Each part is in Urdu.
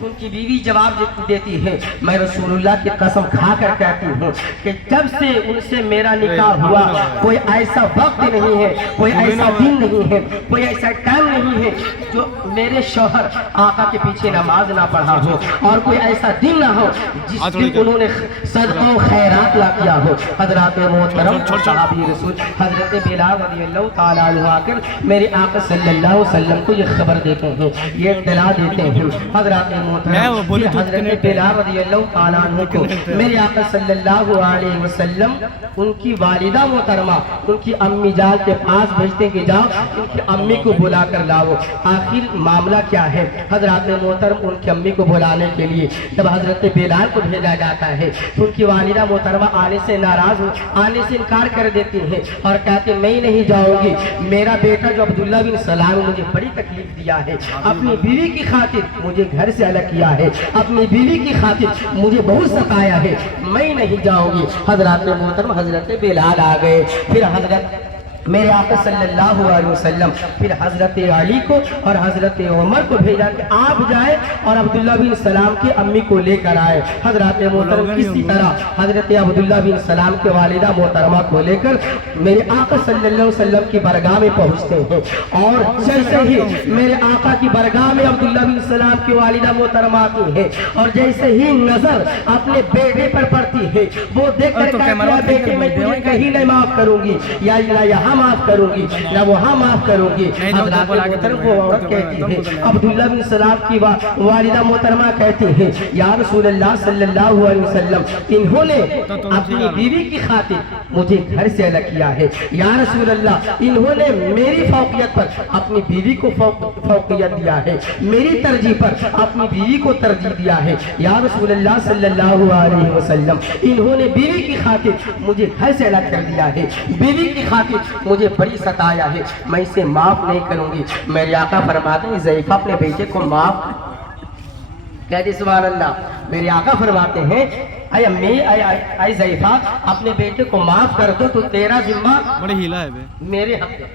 ان کی بیوی جواب دیتی ہے، میں رسولullah کی قسم کھا کر کہتی ہوں کہ جب سے ان سے میرا نکاح ہوا کوئی ایسا وقت نہیں ہے، کوئی ایسا دن نہیں ہے، کوئی ایسا ٹائم نہیں ہے جو میرے شوہر آقا کے پیچھے نماز نہ پڑھا ہو، اور کوئی ایسا دن نہ ہو جس دن انہوں نے صدقہ و خیرات نہ کیا ہو۔ حضرات محترم صحابی رسول حضرت بلال رضی اللہ تعالیٰ عنہ آ کر میرے آقا صلی اللہ علیہ وسلم کو یہ خبر دیتے ہیں، یہ اطلاع دیتے ہیں۔ حضرات حضرت بلال رضی اللہ تعالیٰ عنہ کو میرے آقا صلی اللہ علیہ وسلم ان کی والدہ محترمہ ان کی امی جان کے پاس بھیجتے کہ جاؤ ان کی امی کو بلا کر لاؤ۔ آخر معاملہ کیا ہے؟ حضرات محترم ان کی امی کو بلانے کے لیے جب حضرت بلال کو بھیجا جاتا ہے تو ان کی والدہ محترمہ آنے سے ناراض ہو، آنے سے انکار کر دیتی ہیں اور کہتے ہیں میں نہیں جاؤں گی، میرا بیٹا جو عبداللہ بن سلام مجھے بڑی تکلیف دیا ہے، اپنی بیوی کی خاطر مجھے گھر سے الگ کیا ہے، اپنی بیوی کی خاطر مجھے بہت ستایا ہے، میں نہیں جاؤں گی۔ حضرات محترم حضرت بلال آ گئے، پھر حضرت میرے آقا صلی اللہ علیہ وسلم پھر حضرت علی کو اور حضرت عمر کو بھیجا کہ آپ جائیں اور عبداللہ بن سلام کی امی کو لے کر آئے۔ حضرات محترم اسی طرح حضرت عبداللہ بن سلام کے والدہ محترمہ کو لے کر میرے آقا صلی اللہ علیہ وسلم کی برگاہ میں پہنچتے ہیں، اور جیسے ہی میرے آقا کی برگاہ میں عبداللہ بن سلام کی والدہ محترمہ آتی ہے اور جیسے ہی نظر اپنے بیٹے پر پڑتی ہے وہ دیکھ کر کہتی ہے بیٹے میں تجھے کہیں نہیں معاف کروں گی، یا اللہ یہاں معاف کروں گی نہ وہاں معاف کروں گی۔ حضرات محترم وہ عورت کہتی ہے، عبداللہ بن سلام کی والدہ محترمہ کہتی ہے یا رسول اللہ صلی اللہ علیہ وسلم انہوں نے اپنی بیوی کی خاطر مجھے گھر سے الگ کیا ہے، یا رسول اللہ انہوں نے میری فوقیت پر اپنی بیوی کو فوقیت دیا ہے، میری ترجیح پر اپنی بیوی کو ترجیح دیا ہے، یا رسول اللہ صلی اللہ علیہ وسلم انہوں نے بیوی کی خاطر مجھے گھر سے الگ کر دیا ہے، بیوی کی خاطر مجھے بڑی ستایا ہے، میں اسے معاف نہیں کروں گی۔ میرے آقا فرماتے ہیں ضعیفہ اپنے بیٹے کو معاف کہتے سبحان اللہ۔ میرے آقا فرماتے ہیں اے امی اے ضعیفہ اپنے بیٹے کو معاف کر دو تو تیرا ذمہ میرے حق ہے،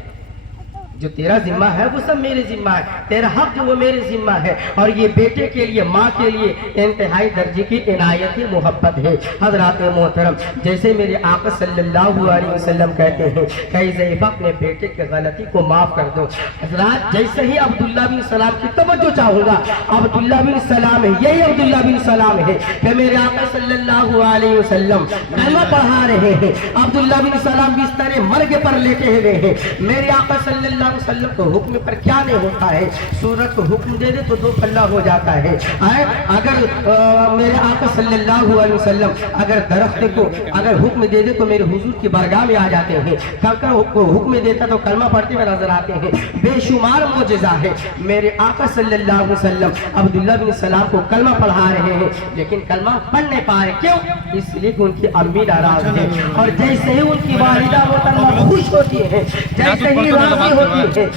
جو تیرا ذمہ ہے وہ سب میرے ذمہ ہے، تیرا حق جو وہ میرے ذمہ ہے، اور یہ بیٹے کے لیے ماں کے لیے انتہائی درجے کی عنایت محبت ہے۔ حضرات محترم جیسے میرے آقا صلی اللہ علیہ وسلم کہتے ہیں کہ اے ضعیفہ اپنے بیٹے کی غلطی کو معاف کر دو۔ حضرات جیسے ہی عبداللہ بن سلام کی توجہ چاہوں گا، عبداللہ بن سلام ہے، یہی عبداللہ بن سلام ہے کہ میرے آقا صلی اللہ علیہ وسلم کلمہ پڑھا رہے ہیں، عبداللہ بن سلام بستر مرگ پر لیٹے ہوئے ہیں، میرے آقا صلی اللہ علیہ وسلم کو حکم پر کیا نہیں ہوتا ہے، سورت کو حکم دے دے تو دو پلہ ہو جاتا ہے۔ اگر میرے آقا صلی اللہ علیہ وسلم اگر درخت کو اگر حکم دے دے تو میرے حضور کی برگاہ میں آ جاتے ہیں، حکم دیتا تو کلمہ پڑھتے ہوئے نظر آتے ہیں، بے شمار معجزہ ہے۔ میرے آقا صلی اللہ علیہ وسلم عبداللہ بن سلام کو کلمہ پڑھا رہے ہیں لیکن کلمہ پڑھ نہیں پا رہے، کیوں؟ اس لیے کہ ان کی امی ناراض ہے، اور جیسے ہی ان کی والدہ محترمہ خوش ہوتی ہے، جیسے ہی راضی ہوتی ہے،